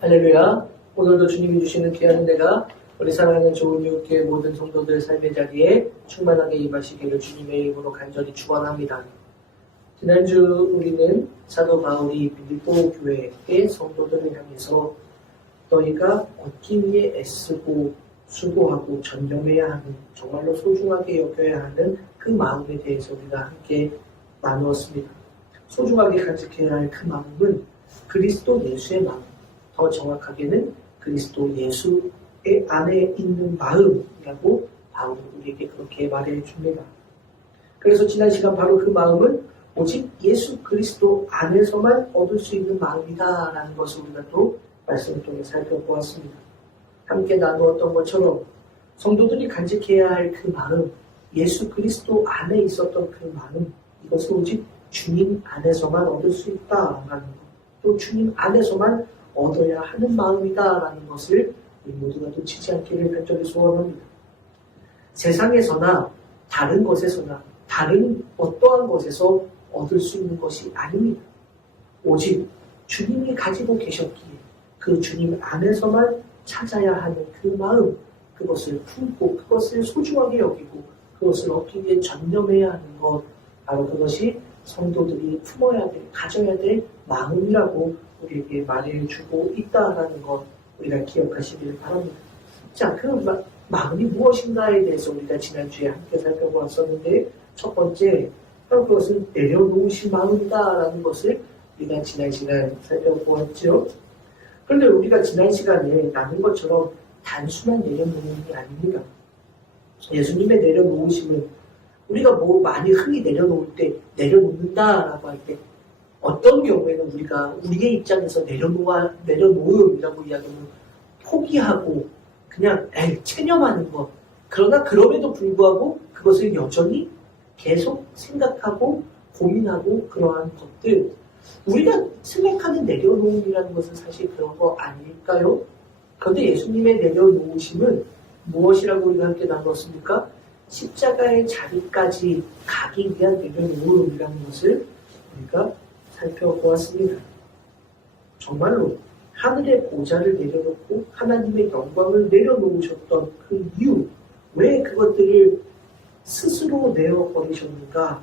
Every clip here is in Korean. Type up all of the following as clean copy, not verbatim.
할렐루야. 오늘도 주님이 주시는 귀한 은혜가 우리 사랑하는 좋은 이웃교회 모든 성도들 삶의 자리에 충만하게 임하시기를 주님의 이름으로 간절히 축원합니다. 지난주 우리는 사도 바울이 빌립보 교회의 성도들을 향해서 너희가 얻기 위해 애쓰고 수고하고 전념해야 하는, 정말로 소중하게 여겨야 하는 그 마음에 대해서 우리가 함께 나누었습니다. 소중하게 간직해야 할 그 마음은 그리스도 예수의 마음, 더 정확하게는 그리스도 예수의 안에 있는 마음이라고 바울은 우리에게 그렇게 말해 줍니다. 그래서 지난 시간 바로 그 마음은 오직 예수 그리스도 안에서만 얻을 수 있는 마음이다라는 것을 우리가 또 말씀을 통해 살펴보았습니다. 함께 나누었던 것처럼 성도들이 간직해야 할 그 마음, 예수 그리스도 안에 있었던 그 마음, 이것을 오직 주님 안에서만 얻을 수 있다라는 것, 또 주님 안에서만 얻어야 하는 마음이다라는 것을 우리 모두가 놓치지 않기를 간절히 소원합니다. 세상에서나 다른 것에서나 다른 어떠한 것에서 얻을 수 있는 것이 아닙니다. 오직 주님이 가지고 계셨기에 그 주님 안에서만 찾아야 하는 그 마음, 그것을 품고 그것을 소중하게 여기고 그것을 얻기 위해 전념해야 하는 것, 바로 그것이 성도들이 품어야 될, 가져야 될 마음이라고 우리에게 말해주고 있다라는 것 우리가 기억하시길 바랍니다. 자, 그 마음이 무엇인가에 대해서 우리가 지난주에 함께 살펴보았었는데, 첫 번째, 바로 그것은 내려놓으신 마음이다라는 것을 우리가 지난 시간 살펴보았죠. 그런데 우리가 지난 시간에 나눈 것처럼 단순한 내려놓음이 아닙니다. 예수님의 내려놓으심은 우리가 뭐 많이 흔히 내려놓을 때 내려놓는다라고 할 때 어떤 경우에는 우리가 우리의 입장에서 내려놓음이라고 이야기하면 포기하고 그냥 체념하는 것, 그러나 그럼에도 불구하고 그것을 여전히 계속 생각하고 고민하고 그러한 것들, 우리가 생각하는 내려놓음이라는 것은 사실 그런 거 아닐까요? 그런데 예수님의 내려놓으심은 무엇이라고 우리가 함께 나누었습니까? 십자가의 자리까지 가기 위한 내려놓음이라는 것을 우리가 살펴보았습니다. 정말로 하늘의 보좌를 내려놓고 하나님의 영광을 내려놓으셨던 그 이유, 왜 그것들을 스스로 내어버리셨는가?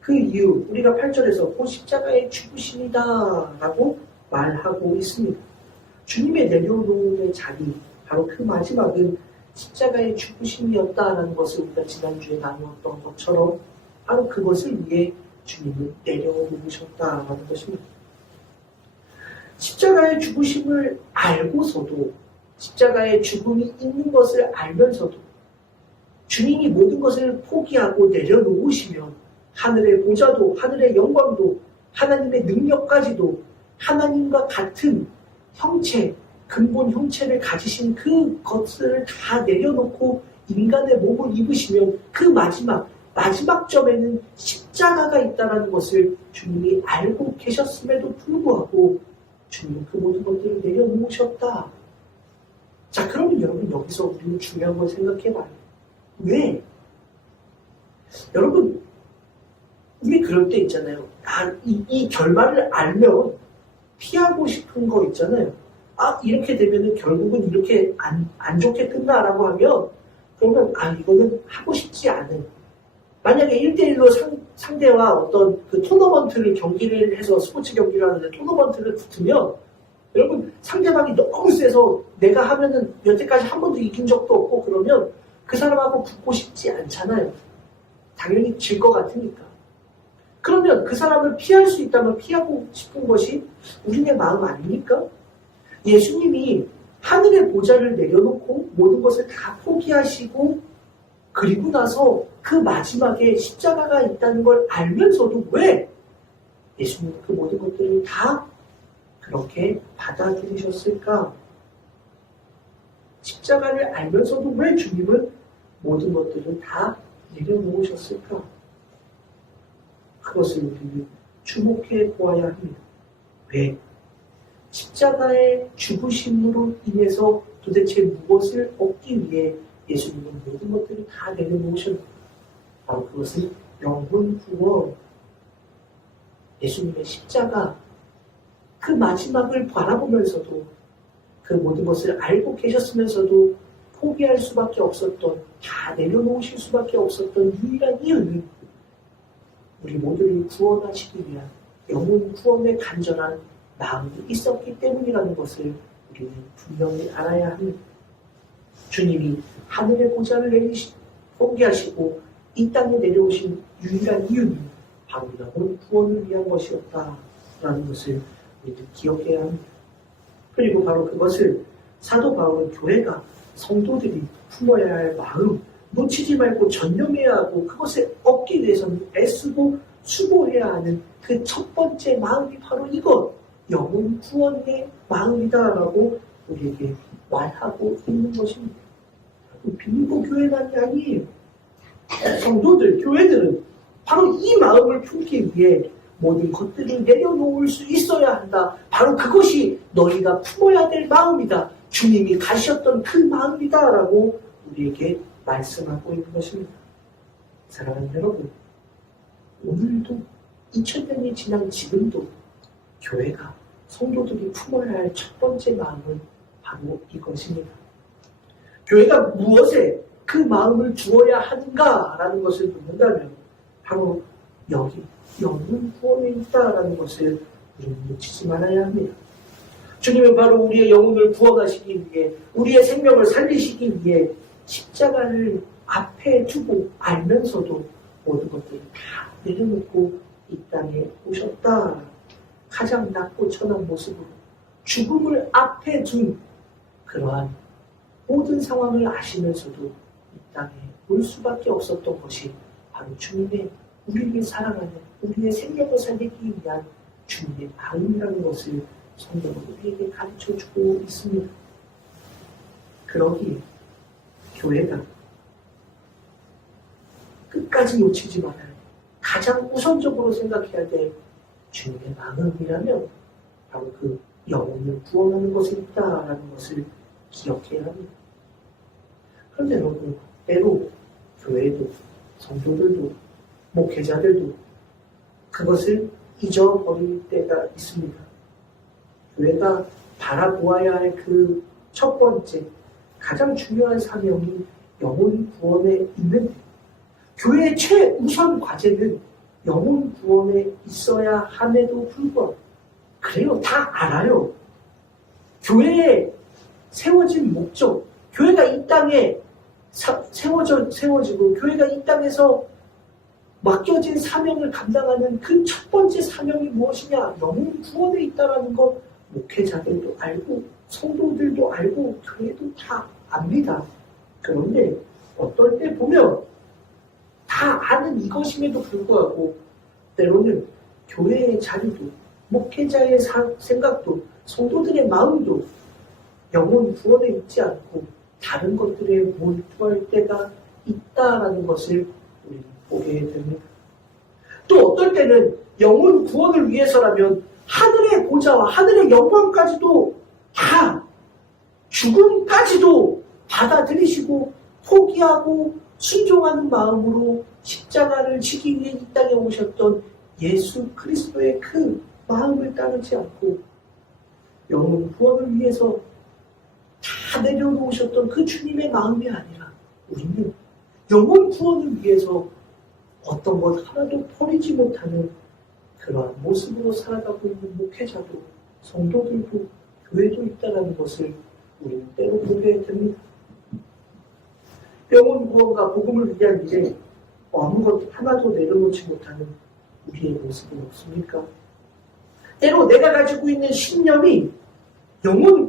그 이유, 우리가 8절에서 그 십자가의 죽으심이다 라고 말하고 있습니다. 주님의 내려놓음의 자리, 바로 그 마지막은 십자가의 죽으심이었다라는 것을 우리가 지난주에 나누었던 것처럼 바로 그것을 위해 주님은 내려놓으셨다라는 것입니다. 십자가의 죽으심을 알고서도, 십자가의 죽음이 있는 것을 알면서도 주님이 모든 것을 포기하고 내려놓으시면 하늘의 보좌도, 하늘의 영광도, 하나님의 능력까지도, 하나님과 같은 형체, 근본 형체를 가지신 그것을 다 내려놓고 인간의 몸을 입으시면 그 마지막 점에는 십자가가 있다는 것을 주님이 알고 계셨음에도 불구하고 주님은 그 모든 것들을 내려놓으셨다. 자, 그러면 여러분 여기서 우리는 중요한 걸 생각해봐요. 왜? 여러분, 우리 그럴 때 있잖아요. 이 결말을 알면 피하고 싶은 거 있잖아요. 이렇게 되면은 결국은 이렇게 안 좋게 끝나라고 하면, 그러면 이거는 하고 싶지 않은. 만약에 1대1로 상대와 어떤 그 토너먼트를 경기를 해서 스포츠 경기를 하는데 토너먼트를 붙으면, 여러분 상대방이 너무 세서 내가 하면은 여태까지 한 번도 이긴 적도 없고 그러면 그 사람하고 붙고 싶지 않잖아요. 당연히 질 것 같으니까. 그러면 그 사람을 피할 수 있다면 피하고 싶은 것이 우리의 마음 아닙니까? 예수님이 하늘의 보좌를 내려놓고 모든 것을 다 포기하시고 그리고 나서 그 마지막에 십자가가 있다는 걸 알면서도 왜 예수님은 그 모든 것들을 다 그렇게 받아들이셨을까? 십자가를 알면서도 왜 주님은 모든 것들을 다 내려놓으셨을까? 그것을 우리는 주목해 보아야 합니다. 왜? 십자가의 죽으심으로 인해서 도대체 무엇을 얻기 위해 예수님은 모든 것들을 다 내려놓으셨는가? 바로 그것은 영혼 구원, 예수님의 십자가, 그 마지막을 바라보면서도 그 모든 것을 알고 계셨으면서도 포기할 수밖에 없었던, 다 내려놓으실 수밖에 없었던 유일한 이유는 우리 모두를 구원하시기 위한 영혼 구원의 간절한 마음이 있었기 때문이라는 것을 우리는 분명히 알아야 합니다. 주님이 하늘의 보좌를 공개하시고 이 땅에 내려오신 유일한 이유는 바로 영혼 구원을 위한 것이었다라는 것을 우리는 기억해야 합니다. 그리고 바로 그것을 사도 바울은 교회가 성도들이 품어야 할 마음, 놓치지 말고 전념해야 하고 그것을 얻기 위해서는 애쓰고 수고해야 하는 그 첫 번째 마음이 바로 이것, 영혼 구원의 마음이다라고 우리에게 말하고 있는 것입니다. 빈부 교회만이 아니에요. 성도들, 교회들은 바로 이 마음을 품기 위해 모든 것들을 내려놓을 수 있어야 한다. 바로 그것이 너희가 품어야 될 마음이다. 주님이 가셨던 그 마음이다. 라고 우리에게 말씀하고 있는 것입니다. 사랑하는 여러분, 오늘도 2000년이 지난 지금도 교회가 성도들이 품어야 할 첫 번째 마음은 바로 이것입니다. 교회가 무엇에 그 마음을 두어야 하는가라는 것을 묻는다면 바로 여기 영혼 구원에 있다라는 것을 우리는 놓치지 말아야 합니다. 주님은 바로 우리의 영혼을 구원하시기 위해, 우리의 생명을 살리시기 위해 십자가를 앞에 두고 알면서도 모든 것들을 다 내려놓고 이 땅에 오셨다. 가장 낮고 천한 모습으로 죽음을 앞에 둔 그러한 모든 상황을 아시면서도 이 땅에 올 수밖에 없었던 것이 바로 주님의 우리를 사랑하는, 우리의 생명을 살리기 위한 주님의 마음이라는 것을 성경은 우리에게 가르쳐주고 있습니다. 그러기에 교회가 끝까지 놓치지 말아야 돼. 가장 우선적으로 생각해야 될 주님의 마음이라면 바로 그 영혼을 구원하는 것에 있다라는 것을 기억해야 합니다. 그런데 여러분, 때로 교회도, 성도들도, 목회자들도 그것을 잊어버릴 때가 있습니다. 교회가 바라보아야 할 그 첫 번째, 가장 중요한 사명이 영혼 구원에 있는데, 교회의 최우선 과제는 영혼 구원에 있어야 함에도 불구하고, 그래요, 다 알아요. 교회에 세워진 목적, 교회가 이 땅에 세워지고 교회가 이 땅에서 맡겨진 사명을 감당하는 그 첫 번째 사명이 무엇이냐? 영혼 구원에 있다는 것 목회자들도 알고 성도들도 알고 교회도 다 압니다. 그런데 어떨 때 보면 다 아는 이것임에도 불구하고 때로는 교회의 자리도 목회자의 생각도 성도들의 마음도 영혼 구원에 있지 않고 다른 것들에 몰두할 때가 있다라는 것을 우리는 보게 됩니다. 또 어떨 때는 영혼 구원을 위해서라면 하늘의 보좌와 하늘의 영광까지도 다 죽음까지도 받아들이시고 포기하고 순종하는 마음으로 십자가를 지기 위해 이 땅에 오셨던 예수 그리스도의 그 마음을 따르지 않고 영혼 구원을 위해서 다 내려놓으셨던 그 주님의 마음이 아니라 우리는 영혼 구원을 위해서 어떤 것 하나도 버리지 못하는 그러한 모습으로 살아가고 있는 목회자도 성도들도 교회도 있다는 것을 우리는 때로 보게 됩니다. 영혼 구원과 복음을 위한 일에 아무것도 하나도 내려놓지 못하는 우리의 모습은 없습니까? 때로 내가 가지고 있는 신념이 영혼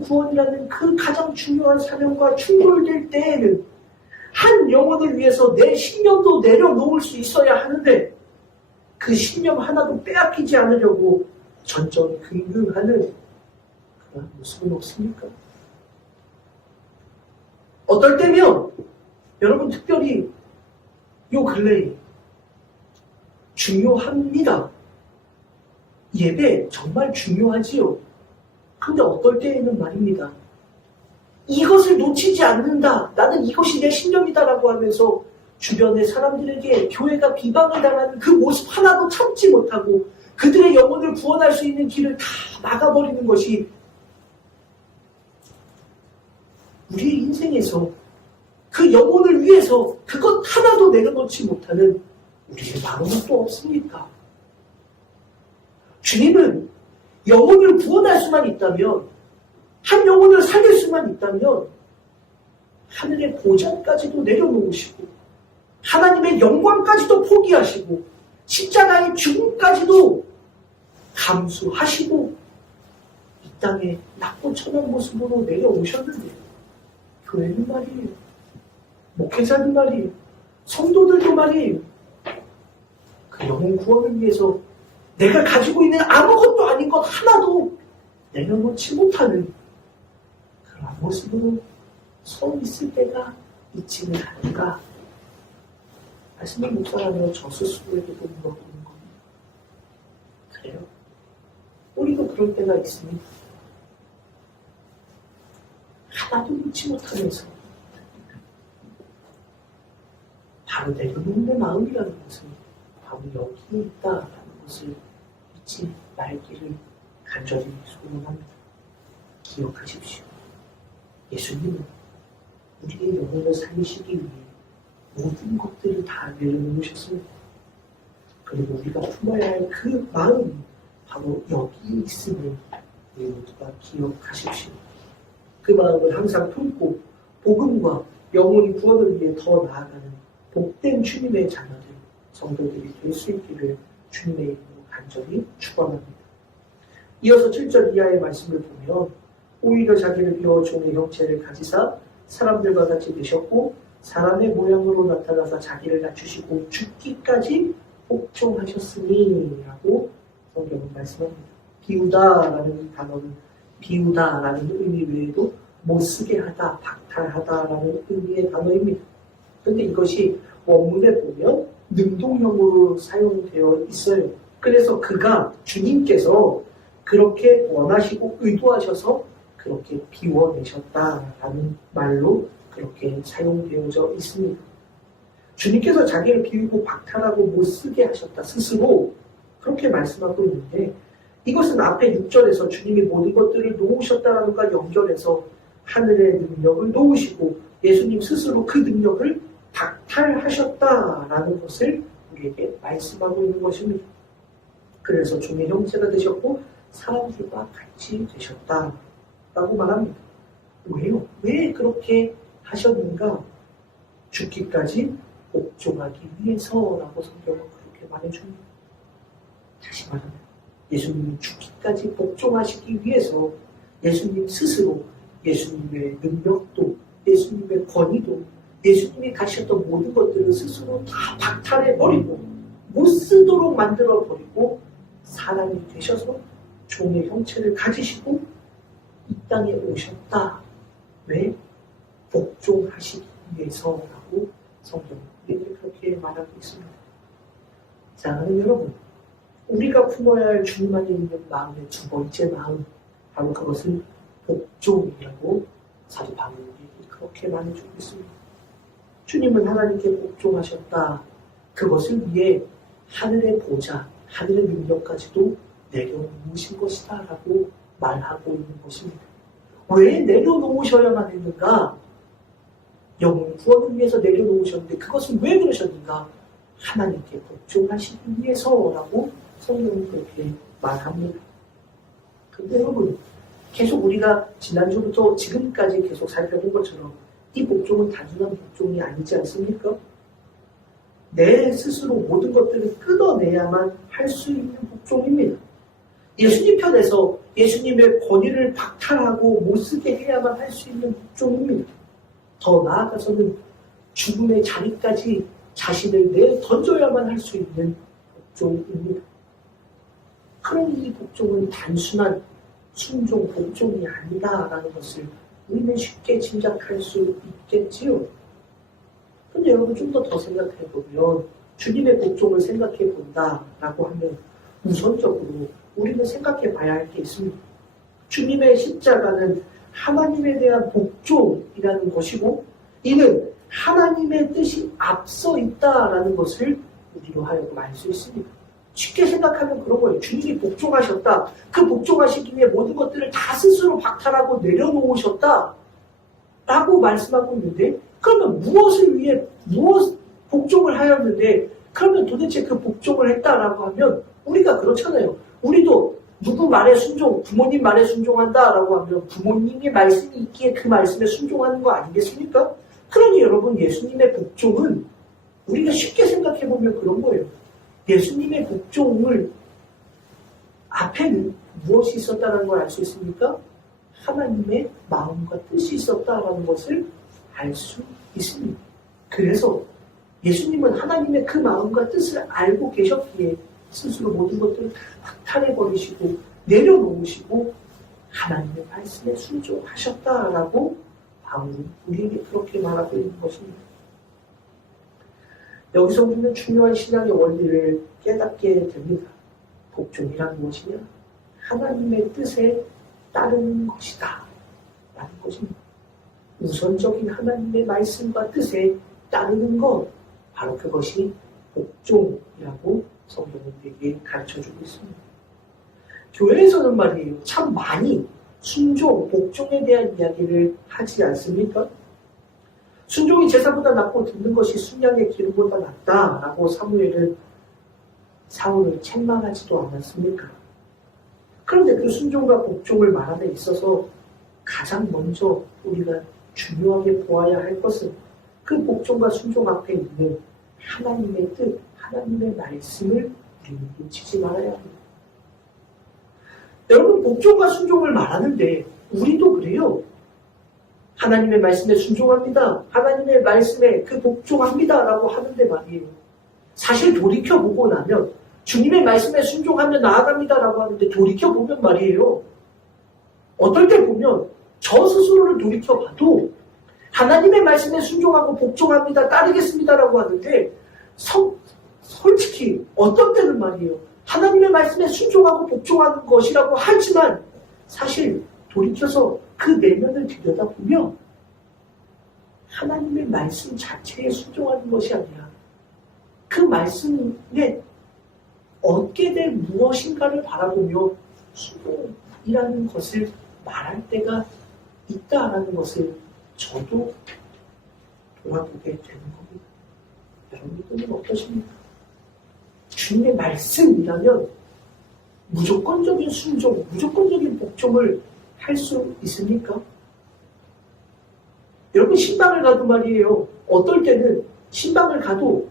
구원이라는 그 가장 중요한 사명과 충돌될 때에는 한 영혼을 위해서 내 신념도 내려놓을 수 있어야 하는데 그 신념 하나도 빼앗기지 않으려고 전전긍긍하는 그런 모습은 없습니까? 어떨 때면 여러분 특별히 요 근래에 중요합니다. 예배 정말 중요하지요. 근데 어떨 때에는 말입니다. 이것을 놓치지 않는다. 나는 이것이 내 신념이다라고 하면서 주변의 사람들에게 교회가 비방을 당하는 그 모습 하나도 참지 못하고 그들의 영혼을 구원할 수 있는 길을 다 막아버리는 것이 우리의 인생에서 그 영혼을 위해서 그것 하나도 내려놓지 못하는 우리의 마음은 또 없습니까? 주님은 영혼을 구원할 수만 있다면, 한 영혼을 살릴 수만 있다면 하늘의 보좌까지도 내려놓으시고 하나님의 영광까지도 포기하시고 십자가의 죽음까지도 감수하시고 이 땅에 낮고 천한 모습으로 내려오셨는데, 교회는 말이에요, 목회자는 말이에요, 성도들도 말이에요, 그 영혼 구원을 위해서 내가 가지고 있는 아무것도 아닌 것 하나도 내려놓지 못하는 그런 모습으로 서 있을 때가 있지는 않은가. 말씀을 묵상하며 저 스스로에게도 물어보는 겁니다. 그래요? 우리도 그럴 때가 있습니다. 하나도 놓지 못하면서 바로 내려놓는 내 마음이라는 것은 바로 여기에 있다라는 것을 잊지 말기를 간절히 소원합니다. 기억하십시오. 예수님은 우리의 영혼을 살리시기 위해 모든 것들을 다 내려놓으셨습니다. 그리고 우리가 품어야 할 그 마음이 바로 여기에 있음을 우리 모두가 기억하십시오. 그 마음을 항상 품고 복음과 영혼의 구원을 위해 더 나아가는 복된 주님의 자녀들, 성도들이 될 수 있기를 주님의 이름으로 간절히 축원합니다. 이어서 7절 이하의 말씀을 보면, 오히려 자기를 비워 종의 형체를 가지사 사람들과 같이 되셨고 사람의 모양으로 나타나서 자기를 낮추시고 죽기까지 복종하셨으니 라고 성경은 말씀합니다. 비우다라는 이 단어는 비우다라는 의미 외에도 못쓰게 하다, 박탈하다라는 의미의 단어입니다. 그런데 이것이 원문에 보면 능동형으로 사용되어 있어요. 그래서 그가, 주님께서 그렇게 원하시고 의도하셔서 그렇게 비워내셨다라는 말로 그렇게 사용되어져 있습니다. 주님께서 자기를 비우고 박탈하고 못쓰게 하셨다, 스스로 그렇게 말씀하고 있는데, 이것은 앞에 6절에서 주님이 모든 것들을 놓으셨다라는 것과 연결해서 하늘의 능력을 놓으시고 예수님 스스로 그 능력을 박탈하셨다라는 것을 우리에게 말씀하고 있는 것입니다. 그래서 종의 형체가 되셨고 사람들과 같이 되셨다라고 말합니다. 왜요? 왜 그렇게 하셨는가? 죽기까지 복종하기 위해서라고 성경은 그렇게 말해줍니다. 다시 말하면 예수님이 죽기까지 복종하시기 위해서 예수님 스스로 예수님의 능력도, 예수님의 권위도, 예수님이 가셨던 모든 것들을 스스로 다 박탈해버리고 못 쓰도록 만들어버리고 사람이 되셔서 종의 형체를 가지시고 이 땅에 오셨다. 왜? 복종하시기 위해서라고 성경은 그렇게 말하고 있습니다. 사랑하는 여러분, 우리가 품어야 할 주님 안에 있는 마음의 두 번째 마음, 바로 그것은 복종이라고 사도 바울이 그렇게 말해주고 있습니다. 주님은 하나님께 복종하셨다. 그것을 위해 하늘의 보좌, 하늘의 능력까지도 내려놓으신 것이다 라고 말하고 있는 것입니다. 왜 내려놓으셔야만 했는가? 영혼 구원을 위해서 내려놓으셨는데 그것은 왜 그러셨는가? 하나님께 복종하시기 위해서라고 성경은 그렇게 말합니다. 근데 여러분, 계속 우리가 지난주부터 지금까지 계속 살펴본 것처럼 이 복종은 단순한 복종이 아니지 않습니까? 내 스스로 모든 것들을 끊어내야만 할 수 있는 복종입니다. 예수님 편에서 예수님의 권위를 박탈하고 못쓰게 해야만 할 수 있는 복종입니다. 더 나아가서는 죽음의 자리까지 자신을 내던져야만 할 수 있는 복종입니다. 그런 이 복종은 단순한 순종, 복종이 아니다라는 것을 우리는 쉽게 짐작할 수 있겠지요. 근데 여러분 좀 더 생각해보면 주님의 복종을 생각해본다라고 하면 우선적으로 우리는 생각해봐야 할 게 있습니다. 주님의 십자가는 하나님에 대한 복종이라는 것이고 이는 하나님의 뜻이 앞서 있다라는 것을 우리로 하여금 알 수 있습니다. 쉽게 생각하면 그런 거예요. 주님이 복종하셨다. 그 복종하시기 위해 모든 것들을 다 스스로 박탈하고 내려놓으셨다. 라고 말씀하고 있는데, 그러면 무엇을 위해, 복종을 하였는데, 그러면 도대체 그 복종을 했다라고 하면, 우리가 그렇잖아요. 우리도 누구 말에 순종, 부모님 말에 순종한다라고 하면, 부모님의 말씀이 있기에 그 말씀에 순종하는 거 아니겠습니까? 그러니 여러분, 예수님의 복종은 우리가 쉽게 생각해보면 그런 거예요. 예수님의 복종을 앞에는 무엇이 있었다는 걸 알 수 있습니까? 하나님의 마음과 뜻이 있었다라는 것을 알 수 있습니다. 그래서 예수님은 하나님의 그 마음과 뜻을 알고 계셨기에 스스로 모든 것들을 다 박탈해버리시고 내려놓으시고 하나님의 말씀에 순종하셨다라고 바울은 우리에게 그렇게 말하고 있는 것입니다. 여기서 우리는 중요한 신앙의 원리를 깨닫게 됩니다. 복종이란 무엇이냐? 하나님의 뜻에 따르는 것이다 라는 것입니다. 우선적인 하나님의 말씀과 뜻에 따르는 것, 바로 그것이 복종이라고 성경은 우리에게 가르쳐주고 있습니다. 교회에서는 말이에요, 참 많이 순종, 복종에 대한 이야기를 하지 않습니까? 순종이 제사보다 낫고 듣는 것이 순양의 기름보다 낫다라고 사울을 책망하지도 않았습니까? 그런데 그 순종과 복종을 말함에 있어서 가장 먼저 우리가 중요하게 보아야 할 것은 그 복종과 순종 앞에 있는 하나님의 뜻, 하나님의 말씀을 우리는 놓치지 말아야 합니다. 여러분, 복종과 순종을 말하는데 우리도 그래요. 하나님의 말씀에 순종합니다. 하나님의 말씀에 그 복종합니다. 라고 하는데 말이에요. 사실 돌이켜보고 나면 주님의 말씀에 순종하며 나아갑니다. 라고 하는데 돌이켜보면 말이에요. 어떨 때 보면 저 스스로를 돌이켜봐도 하나님의 말씀에 순종하고 복종합니다. 따르겠습니다. 라고 하는데 솔직히 어떤 때는 말이에요. 하나님의 말씀에 순종하고 복종하는 것이라고 하지만 사실 돌이켜서 그 내면을 들여다보면 하나님의 말씀 자체에 순종하는 것이 아니라 그 말씀에 얻게 될 무엇인가를 바라보며 순종이라는 것을 말할 때가 있다라는 것을 저도 돌아보게 되는 겁니다. 여러분들은 어떠십니까? 주님의 말씀이라면 무조건적인 순종, 무조건적인 복종을 할 수 있습니까? 여러분, 신방을 가도 말이에요. 어떨 때는 신방을 가도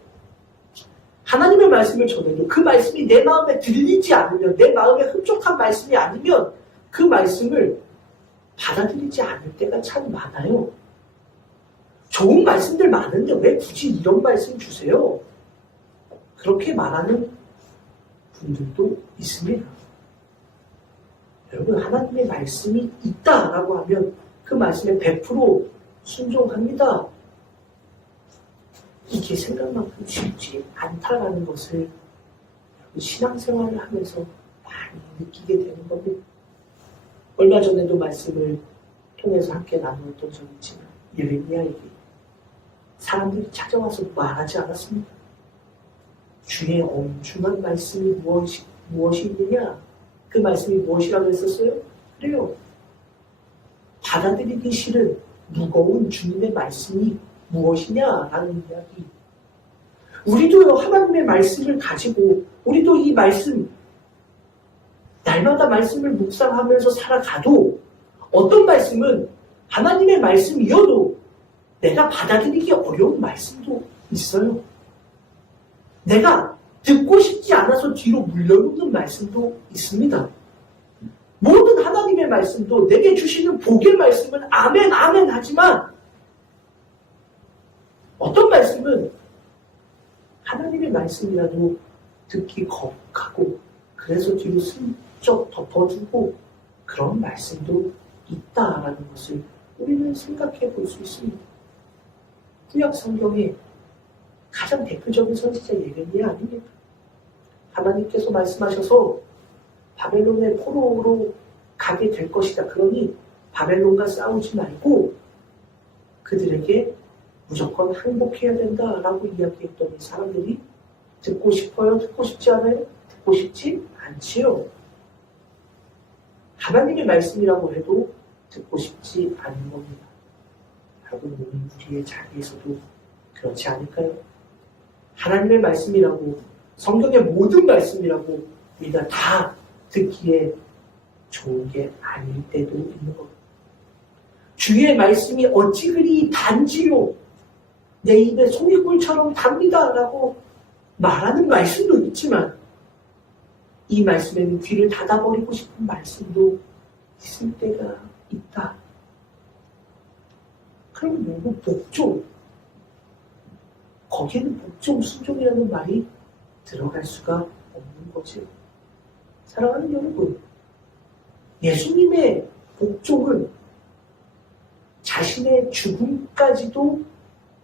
하나님의 말씀을 전해도 그 말씀이 내 마음에 들리지 않으면, 내 마음에 흡족한 말씀이 아니면 그 말씀을 받아들이지 않을 때가 참 많아요. 좋은 말씀들 많은데 왜 굳이 이런 말씀 주세요? 그렇게 말하는 분들도 있습니다. 여러분, 하나님의 말씀이 있다라고 하면 그 말씀에 100% 순종합니다. 이게 생각만큼 쉽지 않다라는 것을 신앙생활을 하면서 많이 느끼게 되는 겁니다. 얼마 전에도 말씀을 통해서 함께 나누었던 적이 있지만 예레미야에게 사람들이 찾아와서 말하지 않았습니다. 주의 엄중한 말씀이 무엇이 있느냐? 그 말씀이 무엇이라고 했었어요? 그래요. 받아들이기 싫은 무거운 주님의 말씀이 무엇이냐라는 이야기. 우리도요, 하나님의 말씀을 가지고 우리도 이 말씀 날마다 말씀을 묵상하면서 살아가도 어떤 말씀은 하나님의 말씀이어도 내가 받아들이기 어려운 말씀도 있어요. 내가 듣고 싶지 않아서 뒤로 물려놓는 말씀도 있습니다. 모든 하나님의 말씀도 내게 주시는 복의 말씀은 아멘 아멘 하지만 어떤 말씀은 하나님의 말씀이라도 듣기 거북하고 그래서 뒤로 슬쩍 덮어두고 그런 말씀도 있다라는 것을 우리는 생각해 볼 수 있습니다. 구약 성경에 가장 대표적인 선지자 예레미야 아닙니까? 하나님께서 말씀하셔서 바벨론의 포로로 가게 될 것이다. 그러니 바벨론과 싸우지 말고 그들에게 무조건 항복해야 된다라고 이야기했더니 사람들이 듣고 싶어요? 듣고 싶지 않아요? 듣고 싶지 않지요. 하나님의 말씀이라고 해도 듣고 싶지 않은 겁니다. 여러분, 우리의 자리에서도 그렇지 않을까요? 하나님의 말씀이라고, 성경의 모든 말씀이라고 우리가 다 듣기에 좋은 게 아닐 때도 있는 겁니다. 주의 말씀이 어찌 그리 단지요, 내 입에 송이꿀처럼 답니다 라고 말하는 말씀도 있지만, 이 말씀에는 귀를 닫아버리고 싶은 말씀도 있을 때가 있다. 그럼 뭐고 복종, 거기에는 복종, 순종이라는 말이 들어갈 수가 없는 거죠. 사랑하는 여러분, 예수님의 복종은 자신의 죽음까지도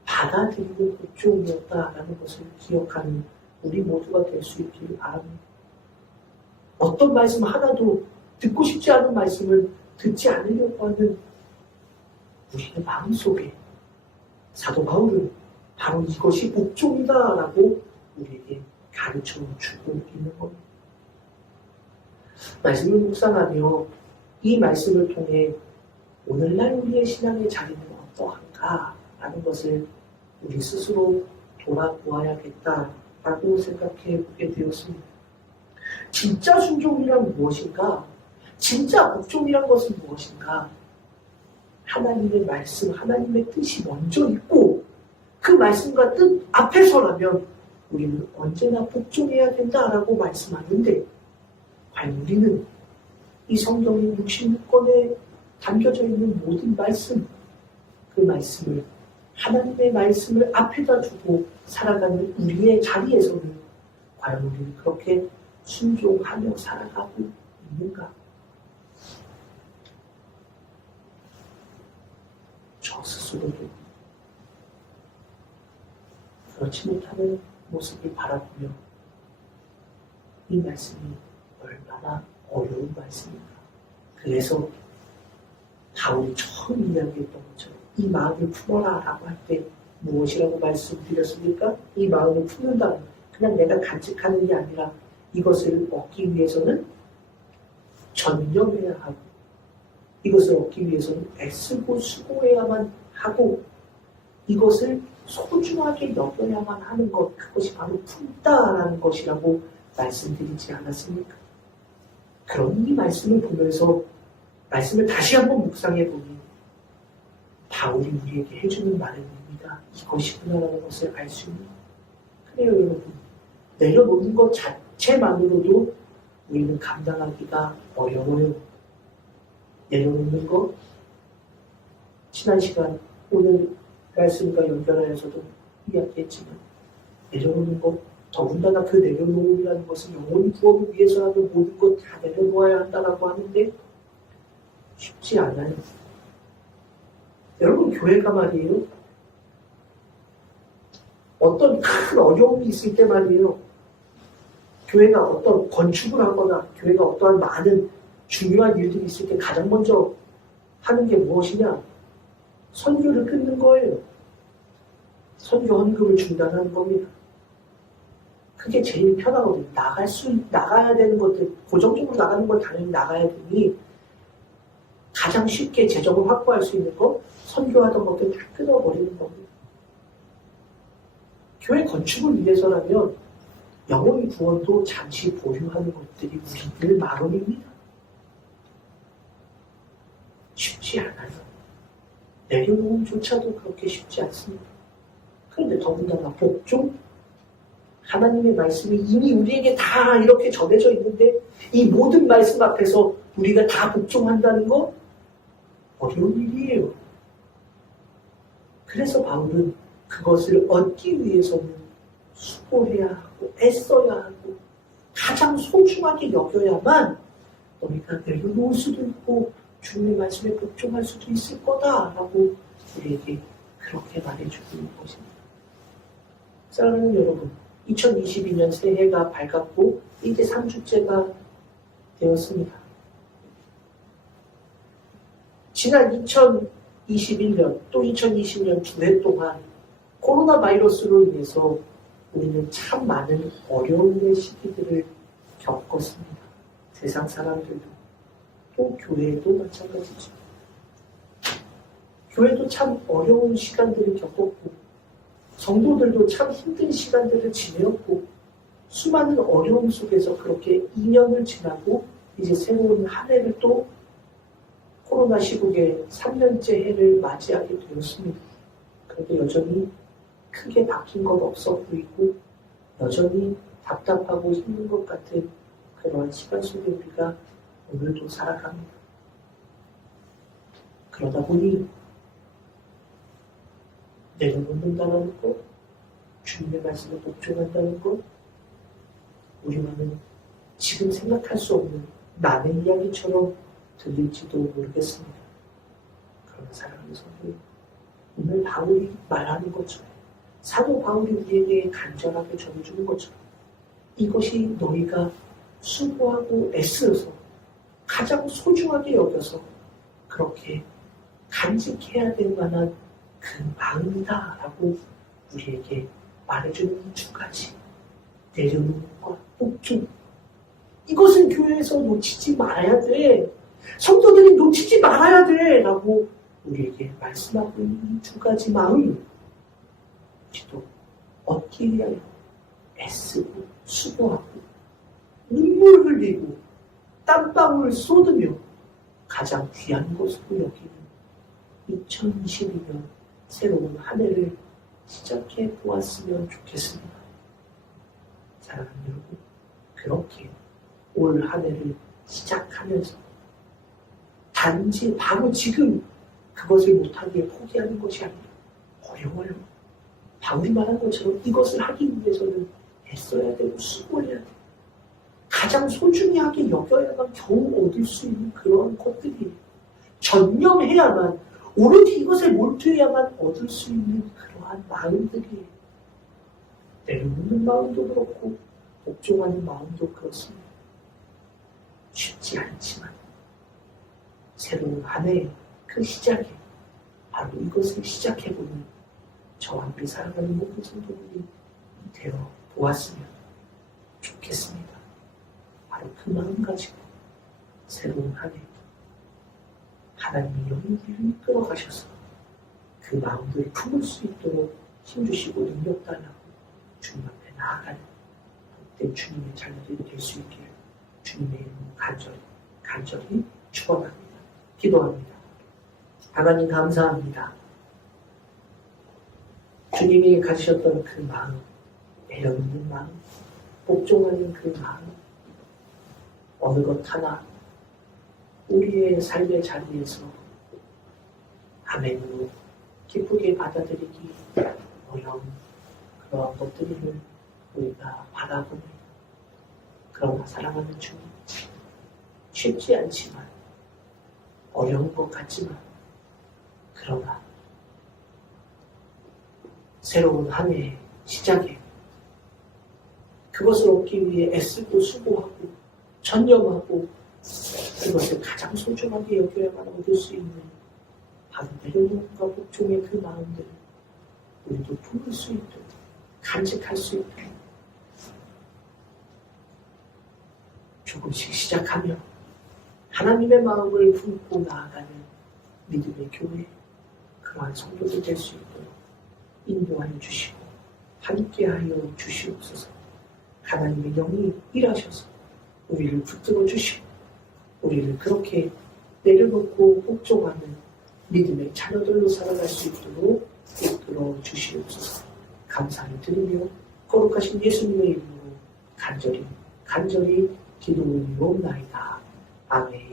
받아들이는 복종이었다라는 것을 기억하는 우리 모두가 될 수 있기를 바랍니다. 어떤 말씀 하나도 듣고 싶지 않은 말씀을 듣지 않으려고 하는 우리의 마음속에 사도 바울은 바로 이것이 복종이다라고 우리에게 가르쳐주고 있는 겁니다. 말씀을 묵상하며 이 말씀을 통해 오늘날 우리의 신앙의 자리는 어떠한가라는 것을 우리 스스로 돌아보아야겠다라고 생각해 보게 되었습니다. 진짜 순종이란 무엇인가? 진짜 복종이란 것은 무엇인가? 하나님의 말씀, 하나님의 뜻이 먼저 있고 그 말씀과 뜻 앞에서라면 우리는 언제나 복종해야 된다라고 말씀하는데, 과연 우리는 이 성경의 66권에 담겨져 있는 모든 말씀, 그 말씀을, 하나님의 말씀을 앞에다 두고 살아가는 우리의 자리에서는 과연 우리는 그렇게 순종하며 살아가고 있는가? 저 스스로도 그렇지 못하는 모습을 바라보며 이 말씀이 얼마나 어려운 말씀인가. 그래서 바울이 처음 이야기했던 것처럼 이 마음을 풀어라 라고 할 때 무엇이라고 말씀드렸습니까? 이 마음을 푸는다. 그냥 내가 간직하는 게 아니라 이것을 얻기 위해서는 전념해야 하고, 이것을 얻기 위해서는 애쓰고 수고해야만 하고, 이것을 소중하게 여겨야만 하는 것, 그것이 바로 품다라는 것이라고 말씀드리지 않았습니까? 그런 이 말씀을 보면서 말씀을 다시 한번 묵상해 보니 바울이 우리에게 해주는 말입니다. 이것이구나라는 것을 알 수 있는. 그래요, 여러분. 내려놓는 것 자체만으로도 우리는 감당하기가 어려워요. 내려놓는 것, 지난 시간 오늘 말씀과 연결하여서도 이야기했지만, 내려놓는 것, 더군다나 그 내려놓음이라는 것은 영혼이 구원을 위해서라도 모든 것 다 내려놓아야 한다라고 하는데 쉽지 않아요. 여러분, 교회가 말이에요, 어떤 큰 어려움이 있을 때 말이에요, 교회가 어떤 건축을 하거나 교회가 어떠한 많은 중요한 일들이 있을 때 가장 먼저 하는 게 무엇이냐? 선교를 끊는 거예요. 선교 헌금을 중단하는 겁니다. 그게 제일 편하거든요. 나가야 되는 것들, 고정적으로 나가는 건 당연히 나가야 되니, 가장 쉽게 재정을 확보할 수 있는 거, 선교하던 것들 다 끊어버리는 겁니다. 교회 건축을 위해서라면 영혼의 구원도 잠시 보류하는 것들이 우리들 마음입니다. 쉽지 않아요. 내려놓음조차도 그렇게 쉽지 않습니다. 그런데 더군다나 복종, 하나님의 말씀이 이미 우리에게 다 이렇게 전해져 있는데 이 모든 말씀 앞에서 우리가 다 복종한다는 거 어려운 일이에요. 그래서 바울은 그것을 얻기 위해서는 수고해야 하고 애써야 하고 가장 소중하게 여겨야만 너희가 내려놓을 수도 있고 주님의 말씀에 복종할 수도 있을 거다라고 우리에게 그렇게 말해주고 있는 것입니다. 사랑하는 여러분, 2022년 새해가 밝았고 이제 3주째가 되었습니다. 지난 2021년 또 2020년 두 해 동안 코로나 바이러스로 인해서 우리는 참 많은 어려움의 시기들을 겪었습니다. 세상 사람들도 또 교회도 마찬가지죠. 교회도 참 어려운 시간들을 겪었고 성도들도 참 힘든 시간들을 지내었고 수많은 어려움 속에서 그렇게 2년을 지나고 이제 새로운 한 해를 또 코로나 시국에 3년째 해를 맞이하게 되었습니다. 그런데 여전히 크게 바뀐 건 없어 보이고 여전히 답답하고 힘든 것 같은 그러한 시간 속에 우리가 오늘도 살아갑니다. 그러다 보니 내려놓는다는 것, 주님의 말씀에 복종한다는 것, 우리만은 지금 생각할 수 없는 남의 이야기처럼 들릴지도 모르겠습니다. 그러나 사랑하는 성도, 오늘 바울이 말하는 것처럼 사도 바울이 우리에게 간절하게 전해주는 것처럼 이것이 너희가 수고하고 애쓰어서 가장 소중하게 여겨서 그렇게 간직해야 될 만한 그 마음이다 라고 우리에게 말해주는 이 두 가지, 내려놓는 것, 복종, 이것은 교회에서 놓치지 말아야 돼, 성도들이 놓치지 말아야 돼 라고 우리에게 말씀하고 있는 이 두 가지 마음, 우리도 얻기 위하여 애쓰고 수고하고 눈물 흘리고 땀방울 쏟으며 가장 귀한 것으로 여기는 2022년 새로운 한 해를 시작해 보았으면 좋겠습니다. 사랑하는 여러분, 그렇게 올 한 해를 시작하면서 단지 바로 지금 그것을 못하기에 포기하는 것이 아니라 어려워요. 바울이 말한 것처럼 이것을 하기 위해서는 애써야 되고 수고를 해야 되고 가장 소중하게 여겨야만 겨우 얻을 수 있는 그러한 것들이 전념해야만 오로지 이것에 몰두해야만 얻을 수 있는 그러한 마음들이 내려놓는 마음도 그렇고 복종하는 마음도 그렇습니다. 쉽지 않지만 새로운 한 해의 그 시작에 바로 이것을 시작해보는 저와 함께 살아가는 모든 성도들이 되어 보았으면 좋겠습니다. 바로 그 마음 가지고 새로운 한 해 하나님이 영이 우리를 이끌어 가셔서 그 마음들을 품을 수 있도록 힘주시고 능력 달라고 주님 앞에 나아가는 복된 주님의 자녀들이 될 수 있기를 주님의 이름으로 간절히 축원합니다. 기도합니다. 하나님 감사합니다. 주님이 가지셨던 그 마음, 내려놓는 마음, 복종하는 그 마음, 어느 것 하나 우리의 삶의 자리에서 아멘으로 기쁘게 받아들이기 어려운 그러한 것들을 우리가 바라봅니다. 그러나 사랑하는 주님, 쉽지 않지만 어려운 것 같지만 그러나 새로운 한 해의 시작에 그것을 얻기 위해 애쓰고 수고하고 전념하고 그것을 가장 소중하게 여겨야만 얻을 수 있는 바로 내려놓음과 복종의 그 마음들을 우리도 품을 수 있도록 간직할 수 있도록 조금씩 시작하며 하나님의 마음을 품고 나아가는 믿음의 교회, 그러한 성도들 될 수 있도록 인도하여 주시고 함께하여 주시옵소서. 하나님의 영이 일하셔서 우리를 붙들어 주시고 우리를 그렇게 내려놓고 복종하는 믿음의 자녀들로 살아갈 수 있도록 이끌어 주시옵소서. 감사를 드리며 거룩하신 예수님의 이름으로 간절히 기도를 올리옵나이다. 아멘.